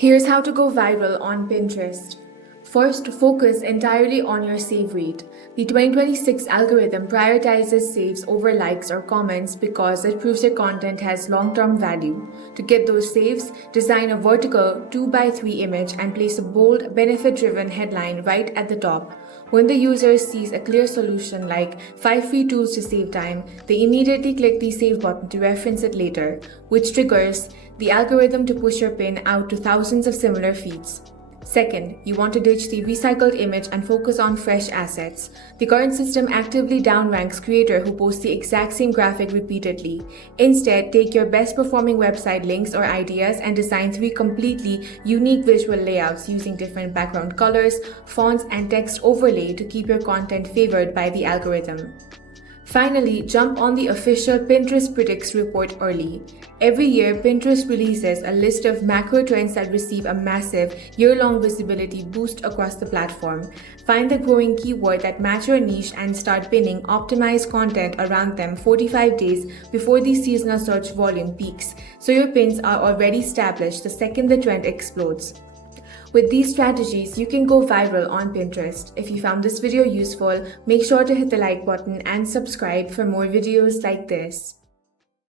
Here's how to go viral on Pinterest. First, focus entirely on your save rate. The 2026 algorithm prioritizes saves over likes or comments because it proves your content has long-term value. To get those saves, design a vertical 2x3 image and place a bold, benefit-driven headline right at the top. When the user sees a clear solution like 5 free tools to save time, they immediately click the save button to reference it later, which triggers the algorithm to push your pin out to thousands of similar feeds. Second, you want to ditch the recycled image and focus on fresh assets. The current system actively downranks creators who post the exact same graphic repeatedly. Instead, take your best performing website links or ideas and design 3 completely unique visual layouts using different background colors, fonts, and text overlay to keep your content favored by the algorithm. Finally, jump on the official Pinterest Predicts report early. Every year, Pinterest releases a list of macro trends that receive a massive year-long visibility boost across the platform. Find the growing keyword that match your niche and start pinning optimized content around them 45 days before the seasonal search volume peaks, so your pins are already established the second the trend explodes. With these strategies, you can go viral on Pinterest. If you found this video useful, make sure to hit the like button and subscribe for more videos like this.